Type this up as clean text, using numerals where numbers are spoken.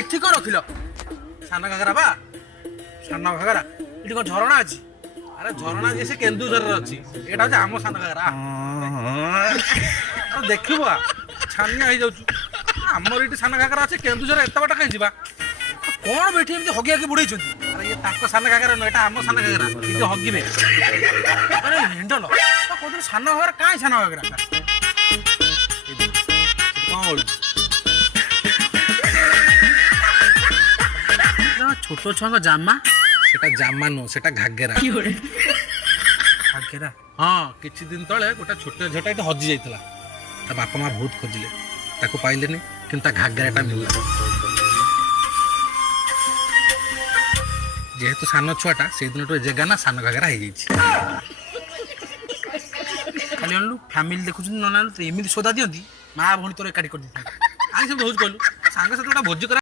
ଏଠି କଣ ରଖିଲ? ସାନ ଘାଗରା ବା, ସାନ ଘାଗରା। ଏଠି କଣ ଝରଣା ଅଛି? ଆରେ ଝରଣା ଯେ ସେ କେନ୍ଦୁଝରରେ ଅଛି, ଏଇଟା ହଉଛି ଆମ ସାନ ଘାଗରା। ଦେଖିବ ଛାନିଆ ହେଇଯାଉଛୁ। ଆମର ଏଠି ସାନ ଘାଗରା ଅଛି, କେନ୍ଦୁଝର ଏତେ ବାଟ କାହିଁ ଯିବା? କଣ ବେଠି ଏମିତି ହଗିଆକି ବୁଡେଇଛନ୍ତି? ଆରେ ଇଏ ତାଙ୍କ ସାନ ଘାଗରା ନୁହେଁ, ଏଟା ଆମ ସାନ ଘାଗରା। ଏଠି ହଗିବେ। ଆରେ ହିଣ୍ଡଲ କହୁଥିଲି ସାନ ଘାଗରା, କାହିଁ ସାନ ଘାଗରା? କଣ କରୁଛୁ? ଛୋଟ ଛୁଆଙ୍କ ଜାମା, ସେଟା ଜାମା ନୁହଁ, ସେଟା ଘାଗେରା। ଘାଗେରା? ହଁ, କିଛି ଦିନ ତଳେ ଗୋଟେ ଛୋଟ ଝିଅଟା ଏଠି ହଜି ଯାଇଥିଲା। ତା ବାପା ମା ବହୁତ ଖୋଜିଲେ, ତାକୁ ପାଇଲେନି, କିନ୍ତୁ ତା ଘାଗେରାଟା ମିଳିଲା। ଯେହେତୁ ସାନ ଛୁଆଟା, ସେଇଦିନଠୁ ଏ ଜାଗା ନା ସାନ ଘାଗରା ହେଇଯାଇଛି। ଖାଲି ଆଣିଲୁ ଫ୍ୟାମିଲି ଦେଖୁଛନ୍ତି, ନହେଲେ ଏମିତି ସୋଦା ଦିଅନ୍ତି, ମା ଭଉଣୀ ତୋର ଏକାଠି କରିଦେଇଥାନ୍ତି। କାହିଁ ସବୁ ହଉଛି କହିଲୁ? ସାଙ୍ଗସାଥି ଗୋଟେ ଭୋଜି କରା।